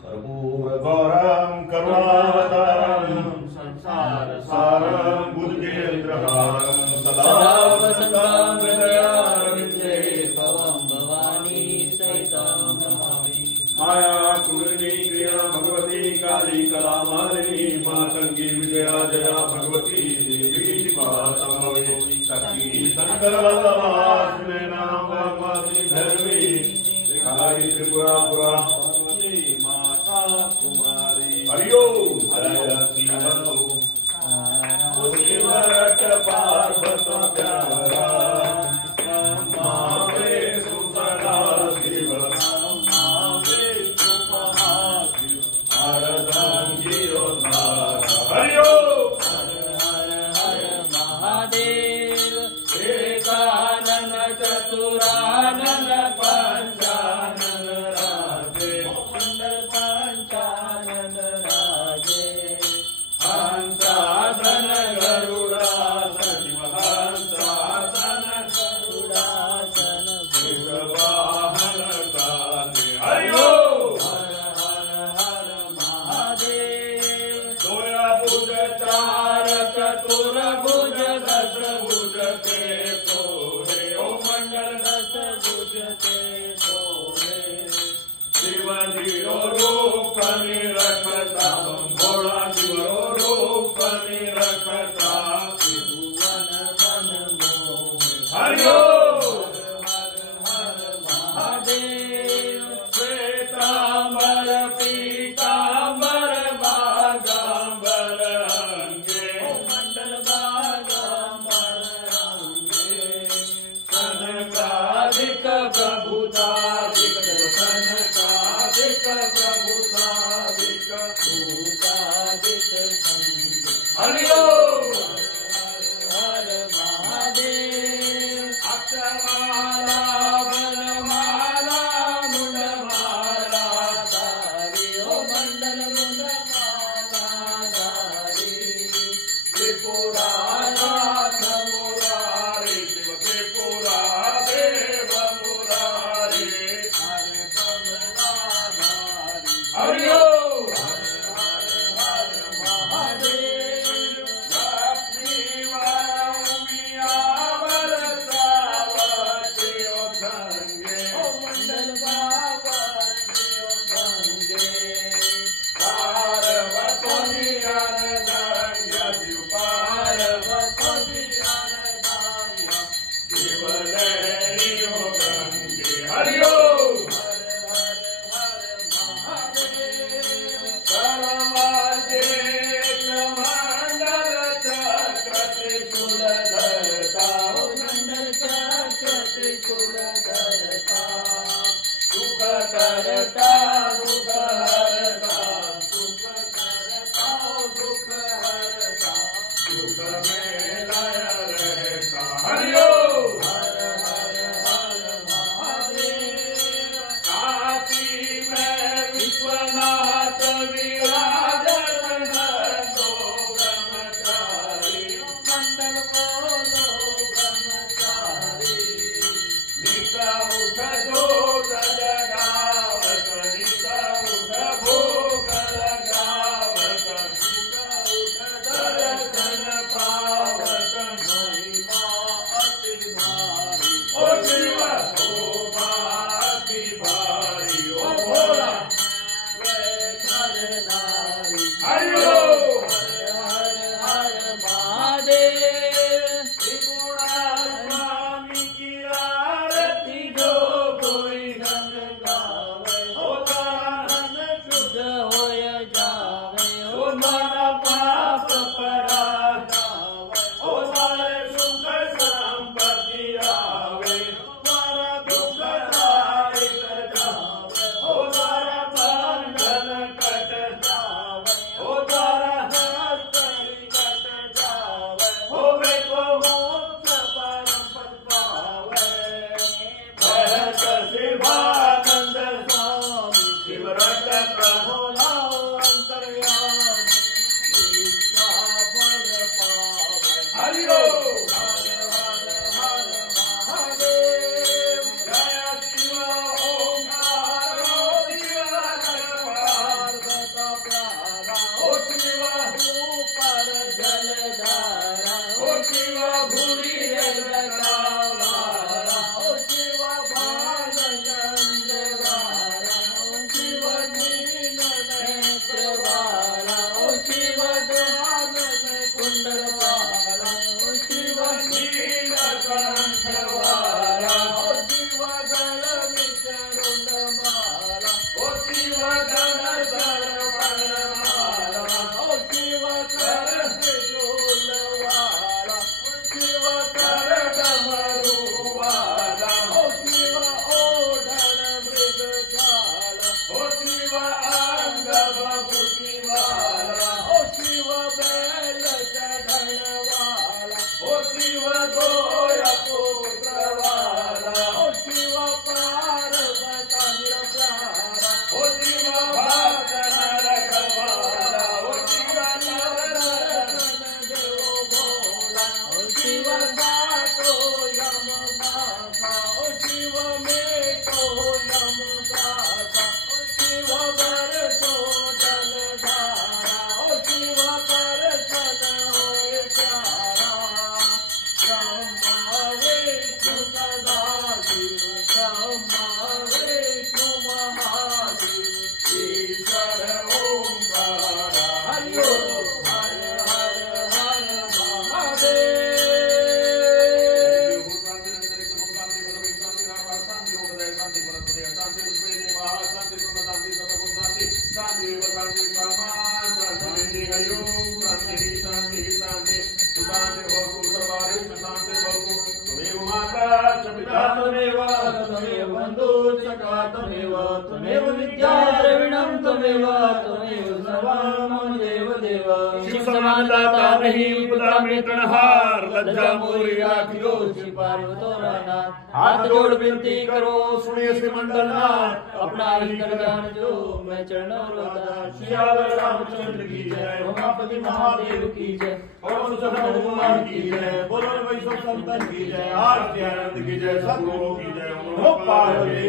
कर्पूरगौरं करुणावतारं संसारसारं बुद्धिन्द्रहारं सदा वसन्तं हृदयारविन्दे भवं भवानी सहितं नमामि। माया कुलिनी क्रिया भगवती काली कलामालिनी मातंगी विजया जया भगवती देवी शिवासंभवी शक्ति शंकर वल्लभा नाम भगवती धर्मी काली त्रिपुरा पुरा माता कुमारी हरिओ हरयति मनो शिवरट पार्वत प्यारा मावे सुतला शिव मावे सुमहाशिव हरदांगियो हरिओ हर हर हर महादेव एकानन चतुरानन पंचानन राजे पंचानन राजे हंसासन गरुडासन हंसासन गरुडासन भुजवाहन काले हरिओ हर हर हर महादेव सोया भुज चार चतुर्भुज दश भुज के सोहे ओ मंडल दश भुज के सोहे शिव जीरो रूप निरखता भोला शिवरो रूप निरखता त्रिभुवन मन मोहे हरिओ हर हर महादेव श्वेतांबर पीतांबर बागांबर अंगे मंडल बागांबर अंगे कनकादिक प्रभुतादिक कनकादिक प्रभुतादिक भूतादिक संगे हरिओ हर महादेव अक्षमाला वनमाला मुंडमाला धारी ओ मंडल मुंडमाला धारी त्रिपुरानाथ मुरारी शिव त्रिपुरा देव मुरारी हरे कमलाधारी हरिओ हर हर हर महादेव लक्ष्मी वरमिया वरसावती ओ गंगे ओ मंडल बावती ओ गंगे पार्वती अनदंग्य शिव पार्वती अनदंग्य शिव लहरी ओ गंगे हरिओ हर हर हर महादेव परमादेव मंडल चक्र त्रिशूल धरता ओ मंडल चक्र त्रिशूल धरता सुख करता दुख हरता सुख करता दुख हरता सुख में लय रहता हरिओ हर हर हर महादेव काशी में विश्वनाथ विराजत दो ब्रह्मचारी मंडल बोलो ब्रह्मचारी निशा उठ जो जगावत निशा त्वमेव विद्या द्रविणं त्वमेव सर्वं मम देव देव। शिव समान दाता नहीं उपदा में तृणहार, लज्जा मोरी राखियो पार्वतो नाथ। हाथ जोड़ विनती करो सुनिए श्री मंडलनाथ, अपना ही कर जान जो मैं चरणों रोता। सियावर रामचंद्र की जय, उमापति महादेव की जय, और हनुमान की जय, बोलो वैष्णव संतन की जय, आरती आनंद की जय, सद्गुरु की जय, पार्वती